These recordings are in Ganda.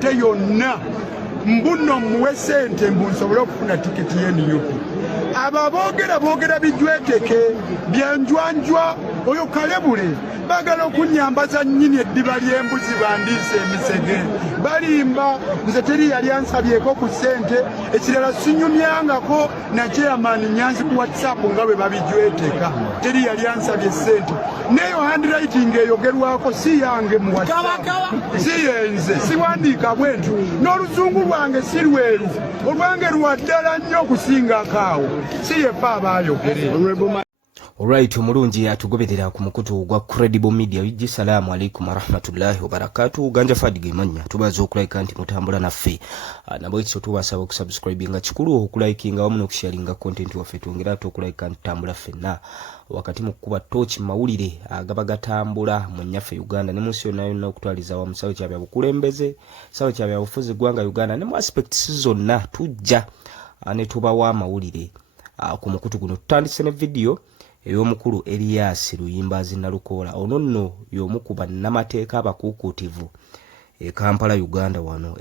sente yonna mbuno muwe sente mbunsobole okufuna tiketi y'NUP. Abo boogera bijweteke byanjwanjwa oyo Kalebule bagala okunyambaza nnyini eddiba ly'embuzi bandiise emisege balimba nze teri yali ansabyeko ku ssente ekirala sinyumyangako na chairman Nyanzi ku WhatsApp nga bwe babijweteka teri yali ansabye ssente neyo handwriting eyogerwako si yange mu WhatsApp si yenze siwandiika bwentu n'oluzungu lwange si lweru olwange lwaddala nnyo okusinga akaawo si yefa abaayogere. Alright, omulungi atugoberera ku mukutu gwa Credible Media. Wiji salamu alaikum warahmatullahi wabarakatuh. Ganja Fadige manya tubazo okulike nti mutambula naffe. Nabo ekyo tubasaba okusubscribe nga kikulu okulike nga wamu n'okusharinga content waffe twongera okulike nti tambula ffenna wakati mu kuba torch mawulire agaba gatambula mu nnyaffe Uganda ne munsi yonna yonna okutwaliza wa musawo kyabya bukulembeze sawo kyabya bufuzi gwanga Uganda ne mu aspects zonna tujja ne tubawa amawulire ku mukutu guno. Tutandise ne video ey'omukulu Elias Luyimbazi Nalukoola. Ono nno y'omu ku bannamateeka abakuukutivu e Kampala Uganda wano.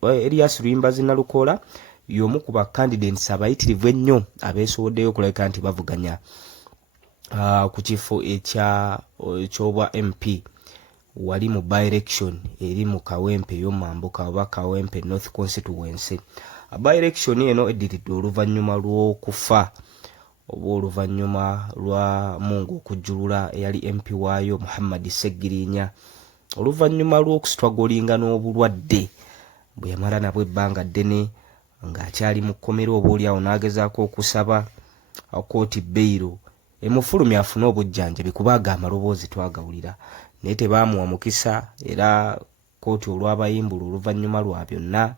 Elias Luyimbazi Nalukoola y'omu ku ba candidates abayitirivu ennyo abeesowoddeyo okulabika nti bavuganya ku kifo eky'obwa MP wali mu by-election eri mu Kawempe y'omambuka oba Kawempe North Constituency. By-election eno eddiridde oluvannyuma lw'okufa oba oluvannyuma lwa Mungu okujjulula eyali MP waayo Muhammad Segirinya oluvannyuma lw'okusitwagolinga n'obulwadde bwe yamala nabwo ebbanga ddene ng'akyali mu kkomero oba oli awo n'agezaako okusaba kooti bbeiro emufulumya afune obujjanjabi kubanga amaloboozi twagawulira naye tebaamuwa mukisa era kooti olw'abayimbula oluvannyuma lwa byonna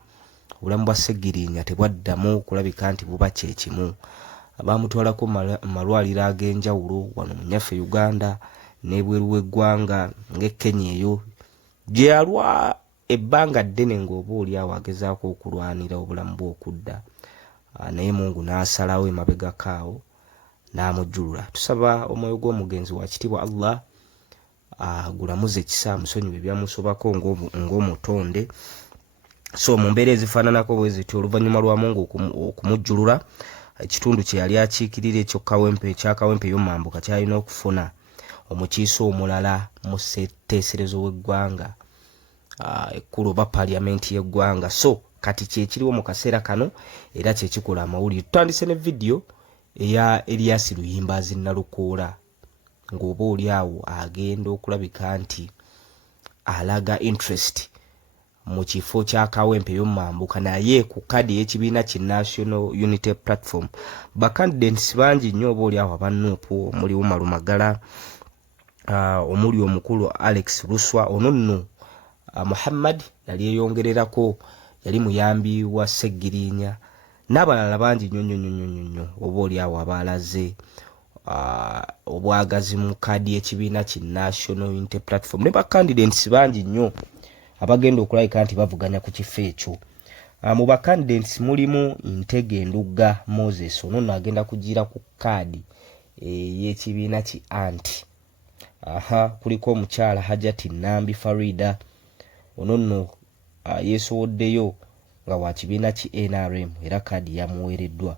obulamu bwa Segirinya tebwaddamu kulabika nti buba kyekimu. Abamutwalako malwaliro ag'enjawulo wano mu nnyaffe Uganda n'ebweru w'eggwanga ng'e Kenya eyo gye yalwa ebbanga ddene ng'oba oli awo agezaako okulwanira obulamu bw'okudda naye Mungu n'asalawo emabegakaawo n'amujjulula. Tusaba omwoyo gw'omugenzi wa kitiibwa Allah agulamuze ekisa amusonyiwe ebyamusobako ng'omutonde. So mu mbeera ezifaananako bwe zityo oluvannyuma lwa Mungu okumujjulula ekitundu kye yali akiikirira ekya Kawempe y'omambuka kyalina okufuna omukiise omulala mu sseteeserezo w'eggwanga ekkulu oba paliamenti y'eggwanga. So kati kyekiriwo mu kaseera kano era kyekikola amawulire. Tutandise ne video eya Elias Luyimbazi Nalukoola ng'oba oli awo agenda okulabika nti alaga interest mu kifo kya Kawempe y'omambuka naye ku kadi y'ekibiina ki National Unity Platform. Bacandidates bangi nnyo oba oli awo abannuupu omuli Umar Magala omuli omukulu Alex Luswa ono nno Muhammad yali eyongererako yali muyambi wa Segirinya n'abalala bangi nnyo oba oli awo abalaze obwagazi mu kadi y'ekibiina ki National Unity Platform ne bacandidates bangi nnyo abagenda okulabika nti bavuganya ku kifo ekyo. Mu bacandidates mulimu Ntege Ndugga Moses ono agenda kugira ku kaadi y'ekibiina ki Anti. Kuliko omukyala Hajati Nambi Farida ono nno yeesowoddeyo nga wa kibiina ki NRM era kaadi yamuweereddwa.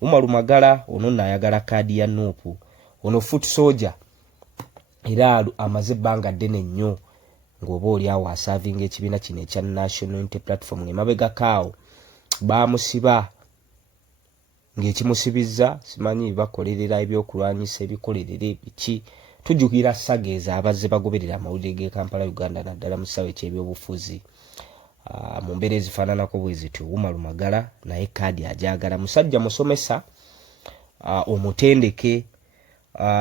Umar Magala ono nno ayagala kaadi ya Nuupu ono foot soldier era amaze ebbanga ddene nnyo ng'oba oli awo asavinga ekibiina kino ekya National Unity Platform emabegakaawo baamusiba ng'ekimusibizza simanyi bakolerera ebyokulwanyisa ebikolerere biki. Tujjukira Sageeza abazze bagoberera amawulire g'e Kampala Uganda naddala mu kisawe ky'ebyobufuzi mu mbeera ezifaananako bwe zityo. Umar Magala naye kaadi agyagala, musajja musomesa omutendeke.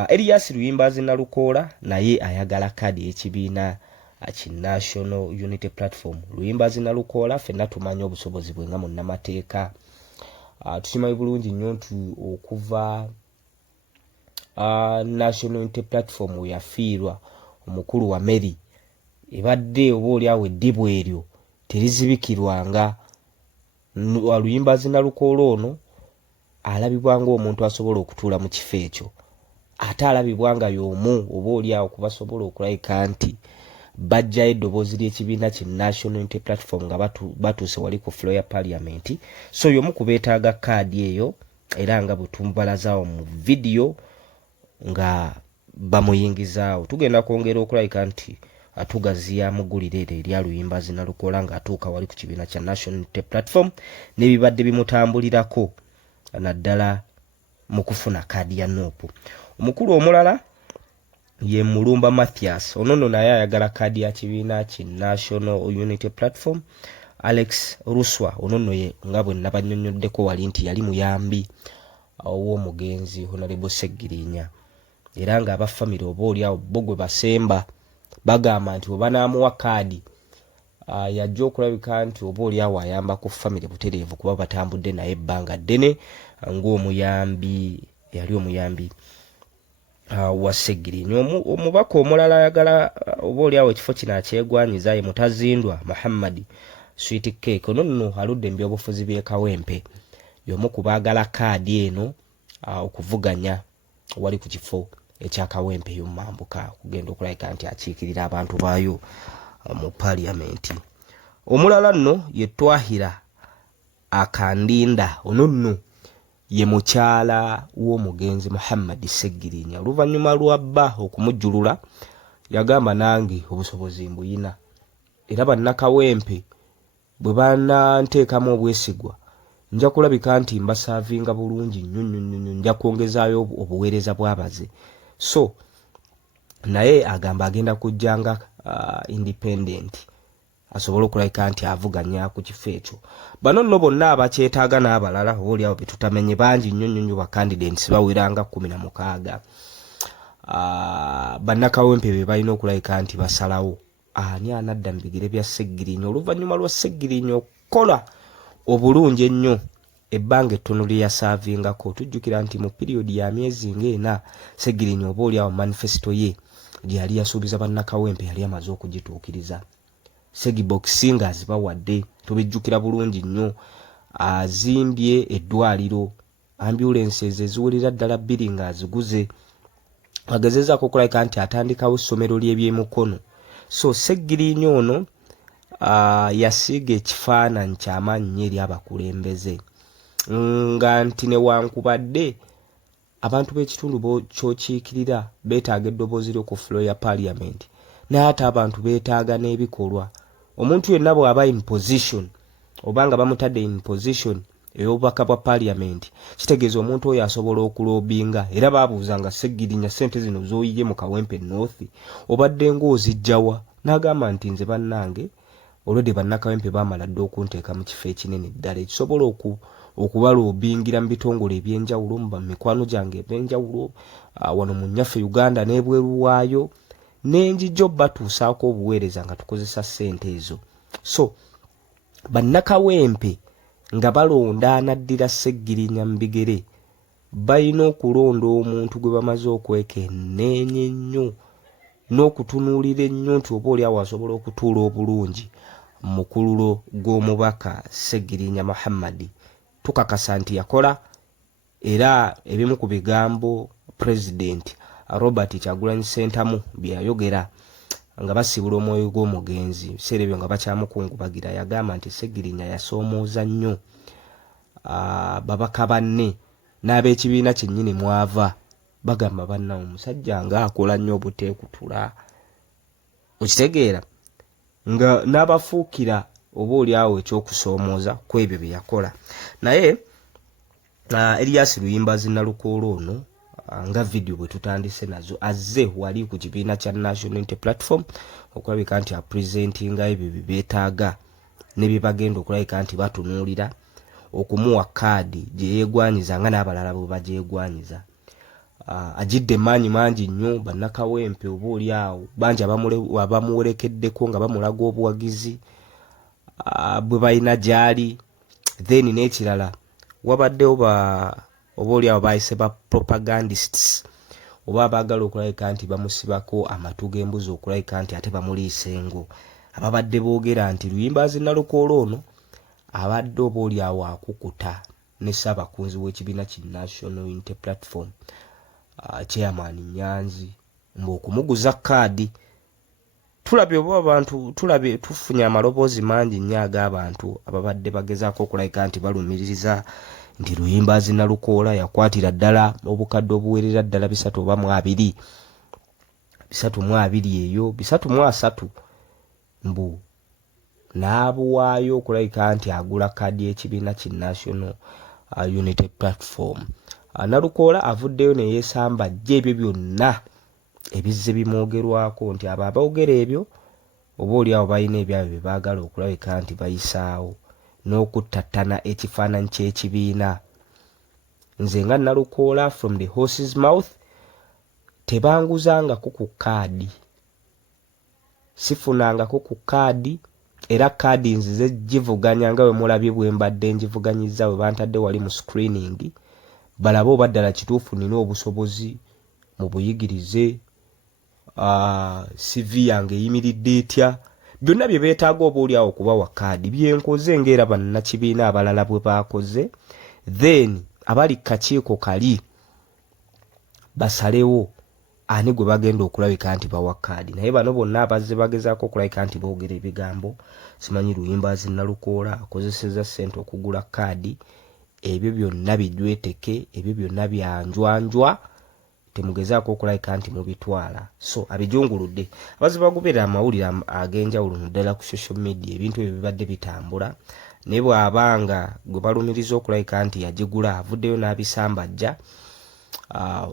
Elias Luyimbazi Nalukoola naye ayagala kaadi y'ekibiina ki National Unity Platform. Luyimbazi Nalukoola ffenna tumanyi obusobozi bwe nga munnamateeka. Tukimanyi bulungi nnyo nti okuva National Unity Platform we yafiirwa omukulu wa Mary ebadde oba oli awo eddibu eryo terizibikirwanga. Luyimbazi Nalukoola ono alabibwa ng'omuntu asobola okutuula mu kifo ekyo ate alabibwa nga y'omu oba oli awo kubasobola okulabika nti bajja eddoboozi ly'ekibiina ki National Unity Platform nga batuuse wali ku floor ya parliament. So y'omu ku beetaaga kaadi eyo era nga butumbalazaawo mu video nga bamuyingizaawo. Tugenda kwongera okulabika nti atugaziya mugulire eryo erya Luyimbazi Nalukola nga atuuka wali ku kibiina kya National Unity Platform n'ebibadde bimutambulirako naddala mu kufuna kaadi ya NUP. Omukulu omulala ye Mulumba Mathias, ono naye ayagala kaadi ya kibiina ki National Unity Platform. Alex Ruswa, ono ye nga bwe nabanyonyoddeko wali nti yali muyambi w'omugenzi Honorable Seggirinya, era nga abafamily oba oli awo bo gwe basemba bagamba nti oba naamuwa kaadi yajja okulabika nti oba oli awo ayamba ku family butereevu kuba batambudde naye ebbanga ddene ng'omuyambi, yali omuyambi wa Seggirinya. Omubaka omulala ayagala oba oli awo ekifo kino akyegwanyiza ye Mutazindwa Muhammad Sweet Cake, ono nno aludde mu byobufuzi by'e Kawempe, y'omu ku baagala kaadi eno okuvuganya wali ku kifo ekya Kawempe y'omumambuka kugenda okulabika nti akiikirira abantu baayo mu parliament. Omulala nno ye Twahira Akandinda, ono nno ye mukyala w'omugenzi Muhammad Seggirinya. Oluvannyuma lwa bba okumujjulula yagamba nange obusobozi mbuyina era bannakawempe bwe bananteekamu obwesigwa nja kulabika nti mbasaavinga bulungi nnyo, nja kwongezaayo obuweereza bw'abaze. So naye agamba agenda kujjanga independent asobole okulabika nti avuganya ku kifo ekyo. Bano nno bonna abakyetaaga n'abalala oli awo betutamenye bangi nnyo ba candidates baweranga 16. Bannakawempe be balina okulabika nti basalawo ani anadda mu bigere bya Seggirinya oluvannyuma lwa Seggirinya okukola obulungi ennyo ebbanga ettono lye yasaavingako. Tujjukira nti mu periodi ya myezi ng'ena Seggirinya oba oli awo manifesto ye gye yali yasuubiza bannakawempe yali amaze okugituukiriza. Segiboxi nga azibawadde, tubijjukira bulungi nnyo. Azimbye eddwaliro, ambulances eziwerera ddala 2 nga aziguze. Agezezaako okulabika nti atandikawo essomero ly'ebyemukono. So Seggirinya ono yasiiga ekifaananyi ky'amaanyi nnyo eri abakulembeze nga nti newankubadde abantu b'ekitundu ky'okiikirira beetaaga eddoboozi ly'oku floor ya parliament, naye ate abantu beetaaga n'ebikolwa. Omuntu yenna bw'aba in position oba nga bamutadde in position ey'obubaka bwa parliament, kitegeeza omuntu oyo asobola okuloobinga. Era baabuuza nga Seggirinya ssente zino z'oyiye mu Kawempe North obadde ng'ozijjawa? N'agamba nti nze bannange olwedde bannakawempe baamala dde okunteeka mu kifo ekinene ddala ekisobola okubaloobingira mu bitongole ebyenjawulo mu mikwano gyange ebyenjawulo wano mu nnyaffe Uganda n'ebweru waayo, n'enjijjo batuusaako obuweereza nga tukozesa ssente ezo. So bannakawempe nga balonda anaddira Seggirinya mu bigere balina okulonda omuntu gwe bamaze okwekenneenya ennyo n'okutunuulira ennyo nti oba oli awo asobola okutuula obulungi mu kululo gw'omubaka Seggirinya Muhammad. Tukakasa nti yakola, era ebimu ku bigambo President Robert Kyagulanyi Ssentamu bye yayogera nga basibula omwoyo gw'omugenzi biseera ebyo nga bakyamukungubagira, yagamba nti Seggirinya yasoomooza nnyo babaka banne n'ab'ekibiina kyennyini mwava bagamba banna omusajja nga akola nnyo obuteekutula, okitegeera, nga n'abafuukira oba oli awo ekyokusoomooza ku ebyo bye yakola. Naye Elias Luyimbazi Nalukola ono nga video bwe tutandise nazo azze wali ku kibiina kya National Unity Platform okulabika nti apresentinga ebyo beetaaga ne bye bagenda okulabika nti batunuulira okumuwa kaadi gye yeegwanyiza nga n'abalala bwe bagyegwanyiza. Ajidde maanyi mangi nnyo bannakawempe oba oli awo bangi abamuwerekeddeko nga bamulaga obuwagizi bwe balina gyali. Then n'ekirala wabaddewo oba oli awo bayise ba propagandists oba abaagala okulabika nti bamusibako amatu g'embuzi okulabika nti ate bamuliisa engo, ababadde boogera nti Luyimbazi Nalukola ono abadde oba oli awo akukuta ne ssaabakunzi w'ekibiina ki National Unity Platform Chairman Nyanzi mb'okumuguza kaadi tulabye oba abantu tulabye tufunye amaloboozi mangi nnyo ag'abantu ababadde bagezaako okulabika nti balumiririza nti Luyimbazi Nalukoola yakwatira ddala obukadde obuwerera ddala 320 eyo 330 mbu n'abuwaayo okulabika nti agula kaadi y'ekibiina ki National Unity Platform. Nalukoola avuddeyo ne yeesamba jje ebyo byonna ebizze bimwogerwako nti abo aboogera ebyo oba oli awo balina ebyabwe bye baagala okulabika nti bayisaawo n'okuttattana ekifaananyi ky'ekibiina. Nze nga Nalukoola from the horse's mouth tebanguzangako ku kaadi, sifunangako ku kaadi, era kaadi nzize givuganya nga bwe mulabye bwe mbadde njivuganyizza bwe bantadde wali mu screening balabe oba ddala kituufu nina obusobozi mu buyigirize, CV yange eyimiridde etya, byonna bye beetaaga oba oli awo okubawa kaadi byenkoze ng'era bannakibiina abalala bwe baakoze, then abali kakiiko kali basalewo ani gwe bagenda okulabika nti bawa kaadi. Naye bano bonna abazze bagezaako okulabika nti boogera ebigambo, simanyi Luyimbazi Nalukoola akozesezza ssente okugula kaadi, ebyo byonna bijweteke, ebyo byonna byanjwanjwa, temugezaako okulabika nti mubitwala. So abijunguludde abazze bagoberera amawulire ag'enjawulo ddala ku social media, ebintu ebyo bibadde bitambula, naye bw'abanga gwe balumiriza okulabika nti yagigula avuddeyo n'abisambajja,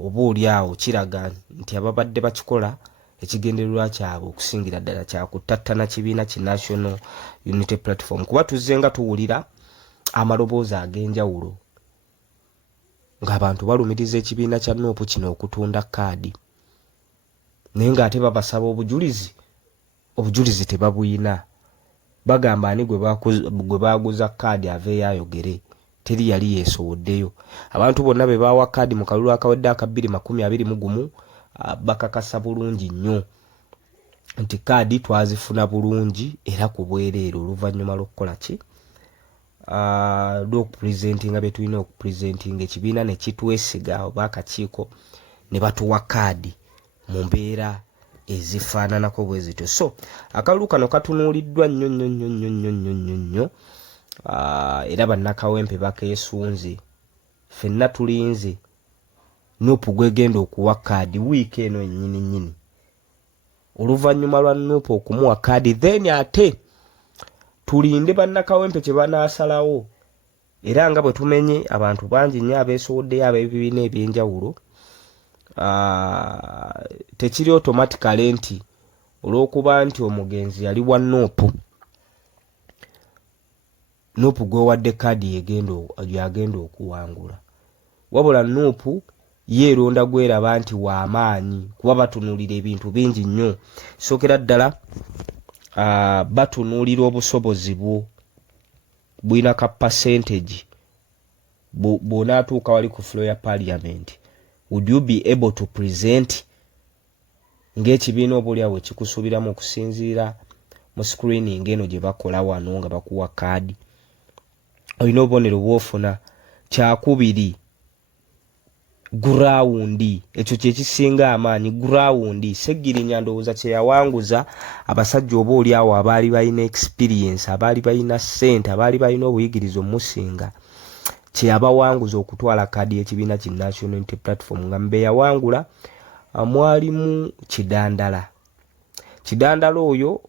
oba oli awo kiraga nti ababadde bakikola ekigendererwa kyabwe okusingira ddala kyakuttattana kibiina ki National Unity Platform, kuba tuzze nga tuwulira amaloboozi ag'enjawulo ng'abantu balumiriza ekibiina kya Nuupu kino okutunda kaadi, naye ng'ate babasaba obujulizi tebabuyina. Bagamba ani gwe baaguza kaadi aveeyo ayogere, teri yali yeesowoddeyo. Abantu bonna be baawa kaadi mu kalulu akawedde aka 2021 bakakasa bulungi nnyo nti kaadi twazifuna bulungi era ku bwereere oluvannyuma lw'okukola ki, lw'okupurezentinga bye tulina okupurezentinga, ekibiina ne kitwesiga oba akakiiko ne batuwa kaadi mu mbeera ezifaananako bwe zityo. So akalulu kano katunuuliddwa nnyo era bannakawempe bakeesunze, ffenna tulinze Nuupu gwegenda okuwa kaadi wiiki eno ennyini. Oluvannyuma lwa Nuupu okumuwa kaadi, then ate tulinde bannakawempe kye banaasalawo, era nga bwe tumenye abantu bangi nnyo abeesowoddeyo ab'ebibiina ebyenjawulo, tekiri automatically nti olw'okuba nti omugenzi yali wa Nuupu gwewadde kaadi yagenda okuwangula, wabula Nuupu yeeronda gweraba nti w'amaanyi kuba batunuulira ebintu bingi nnyo. Sookera ddala batunuulira obusobozi bwo, bwina ka percentage bw'onaatuuka wali ku floor ya parliament, would you be able to present ng'ekibiina oba oli awo ekikusuubiramu okusinziira mu screening eno gye bakola wano nga bakuwa kaadi. Olina obubonero bw'ofuna. Kyakubiri, gurawundi, ekyo kye kisinga amaanyi. Gurawundi Seggirinya ndowooza kye yawanguza abasajja oba oli awo abaali balina experience, abaali balina ssente, abaali balina obuyigirize omusinga, kye yabawanguza okutwala kaadi y'ekibiina ki National Unity Platform. Nga mbe yawangula mwalimu Kidandala. Kidandala oyo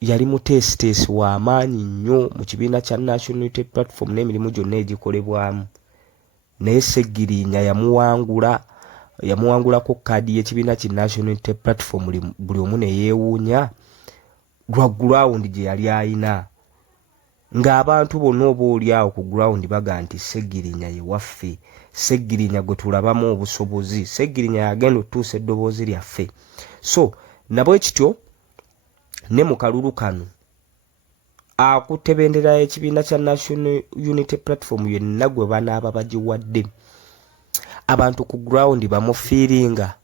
yali muteesiteesi w'amaanyi nnyo mu kibiina kya National Unity Platform n'emirimu gyonna egikolebwamu, naye Seggirinya yamuwangulako kaadi y'ekibiina ki National Unity Platform, buli omu ne yeewuunya lwa gurawundi gye yali ayina, ng'abantu bonna oba oli awo ku gurawundi baga nti Seggirinya ye waffe, Seggirinya gwe tulabamu obusobozi, Seggirinya yagenda otuusa eddoboozi lyaffe. So nabwe kityo ne mu kalulu kano akutte bendera y'ekibiina kya National Unity Platform yenna gwe banaaba bagiwadde, abantu ku ground bamufiiringa,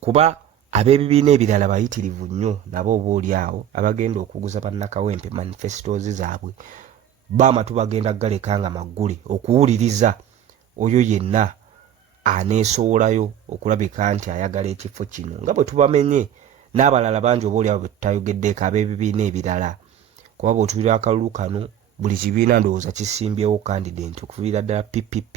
kuba ab'ebibiina ebirala bayitirivu nnyo nabo oba oli awo abagenda okuguza bannakawempe manifestos zaabwe, baamatu bagenda galeka nga maggule okuwuliriza oyo yenna aneesowolayo okulabika nti ayagala ekifo kino. Nga bwe tubamenye n'abalala bangi oba oliawo betutayogeddeko ab'ebibiina ebirala kuba bw'otuulira akalulu kano buli kibiina ndowooza kisimbyewo candidate okuviira ddala PPP,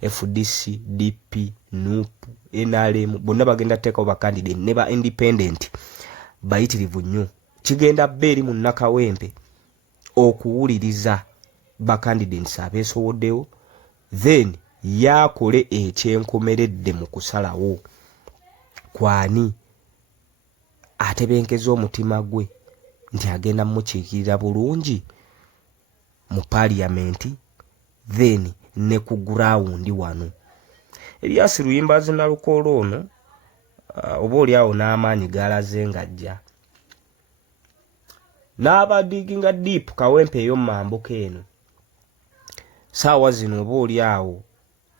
FDC, DP, NUP, NRM bonna bagenda kuteekawo bakandidate ne ba independent bayitirivu nnyo. Kigenda bbeeri mu nnakawempe okuwuliriza bakandidates abeesowoddewo then yaakole ekyenkomeredde mu kusalawo kwani atebenkeza omutima gwe nti agenda mukiikirira bulungi mu parliament then ne ku ground wano. Erias Luyimbazi Nalukolo ono oba oliawo n'amaanyi galaze ng'ajja n'abadiginga deep kawempe eyo mambuka eno saawa zino oba oliawo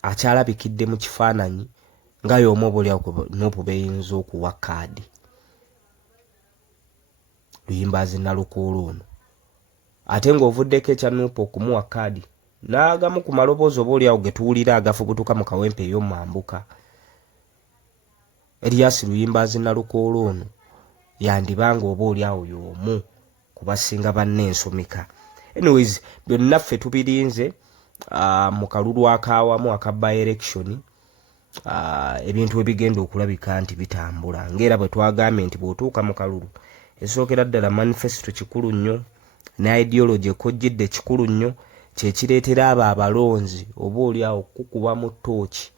akyalabikidde mu kifaananyi nga y'omu oba oliawo nopu beyinza okuwa kaadi. Luyimbazi Nalukolo ono ate ng'ovuddeko ekya nupu okumuwa kaadi n'agamu ku maloboozi oba oliawo ge tuwulira agafubutuka mu kawempe ey'omumambuka. Erias Luyimbazi Nalukolo ono yandibanga oba oliawo y'omu ku basinga bannensomeka. Anyways, byonna ffe tubirinze mu kalulu akaawamu aka by-election ebintu ebigenda okulabika nti bitambula ng'era bwe twagambye nti bw'otuuka mu kalulu esookera ddala manifesto kikulu nnyo ne ideology ekojjidde kikulu nnyo kyekireetera abo abalonzi oba oliawo kukuba mu ttooki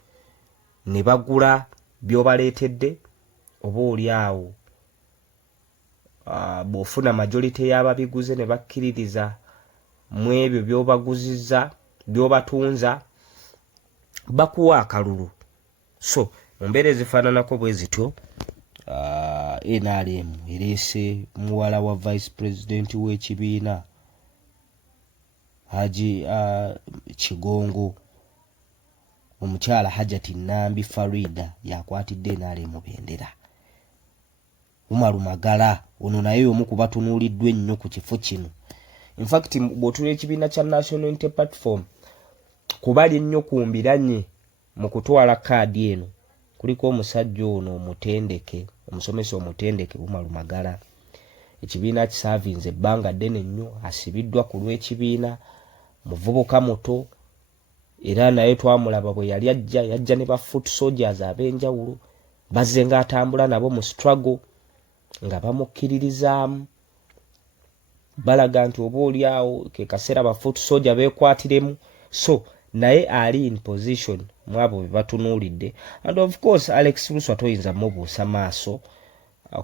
ne bagula by'obaleetedde oba oliawo bw'ofuna majority y'ababiguze ne bakkiririza mu ebyo by'obaguzizza by'obatunza bakuwa akalulu. So mu mbeera ezifaananako bwe zityo NRM ereese muwala wa vice president w'ekibiina Haji Kigongo omukyala Hajati Nambi Farida yakwatidde NRM bendera. Umaru Magala ono naye omu ku batunuuliddwa ennyo ku kifo kino. In fact bw'otuula ekibiina kya National Unity Platform kubali ennyo kumbiranye mu kutwala kaadi eno kuliko omusajja ono omutendeke omusomesa omutendeke Umaru Magala. Ekibiina kisaavinze ebbanga ddene nnyo asibiddwa ku lw'ekibiina muvubuka muto era naye twamulaba bwe yali yajja ne ba foot soldiers ab'enjawulo bazze ng'atambula nabo mu struggle nga bamukkiririzaamu balaga nti oba oliawo ke kaseera ba foot soldier beekwatiremu. So naye ali in position mwabo be batunuulidde and of course Alex Luswa toyinza mubuusa maaso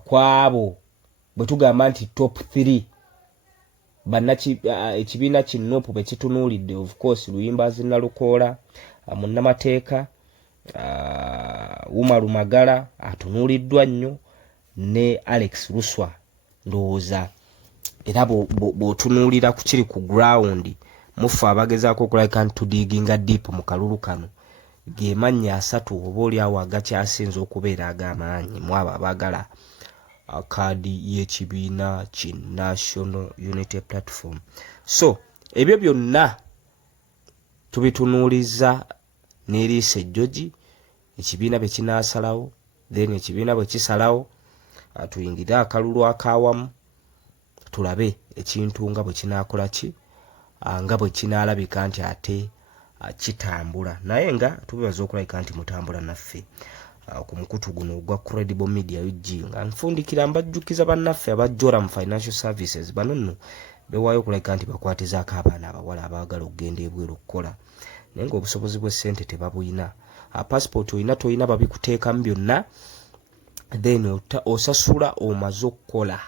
kwabo bwe tugamba nti top 3 ekibiina kinnopu be kitunuulidde. Of course Luyimbazi Nalukoola munnamateeka Umaru Magala atunuuliddwa nnyo ne Alex Luswa ndowooza era bw'otunuulira ku kiri ku ground mufa abagezaako okulabika nti tudiginga deep mu kalulu kano ge mannya 3 oba oliawo agakyasinze okubeera ag'amaanyi mu abo abaagala kaadi y'ekibiina ki National Unity Platform. So ebyo byonna tubitunuuliza n'eriisa ejjogi ekibiina bye kinaasalawo then ekibiina bwe kisalawo tuyingire akalulu akaawamu tulabe ekintu nga bwe kinaakola ki nga bwe kinaalabika nti ate kitambula naye nga tubibaza okulabika nti mutambula naffe ku mukutu guno ogwa Credible Media UG nga nfundikira mbajjukiza bannaffe abajjora mu financial services bano nno bewaayo okulabika nti bakwatizaako abaana abawala abaagala okugenda ebweru okukola naye ng'obusobozi bw'essente tebabuyina. Passport oyina toyina babikuteekamu byonna then osasula omaze okukola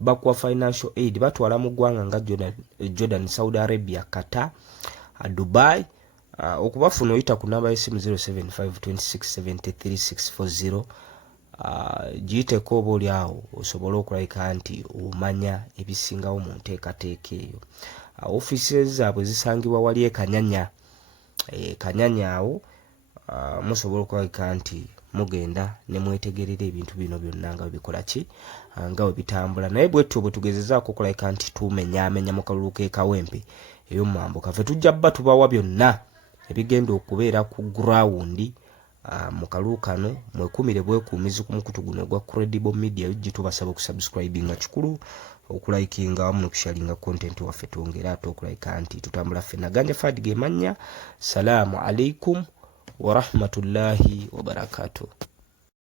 bakuwa financial aid batwala mu ggwanga nga Jordan, Saudi Arabia, Qatar, Dubai. Okubafuna oyita ku namba y'essimu 0752673640 giyiteko oba oliawo osobole okulabika nti omanya ebisingawo mu nteekateeka eyo. Offices zaabwe zisangibwa wali Kanyanya. Kanyanya awo musobola okulabika nti mugenda ne mwetegerera ebintu bino byonna nga bikola ki nga bwe bitambula naye bwetyo bwe tugezezaako okulabika nti tumenyaamenya mu kalulu k'ekawempe ey'omumambuka ffe tujja bba tubawa byonna ebigenda okubeera ku ground mukalukano mwekumire bwekuumizi ku mukutu guno gwa Credible Media ujji tubasaba okusubscribinga kikulu okulikinga wamu nokusharinga content waffe twongera ate okulika nti tutambula ffenna. Ganja Fadige Manya, salamu alaikum wa rahmatullahi wa barakatuh.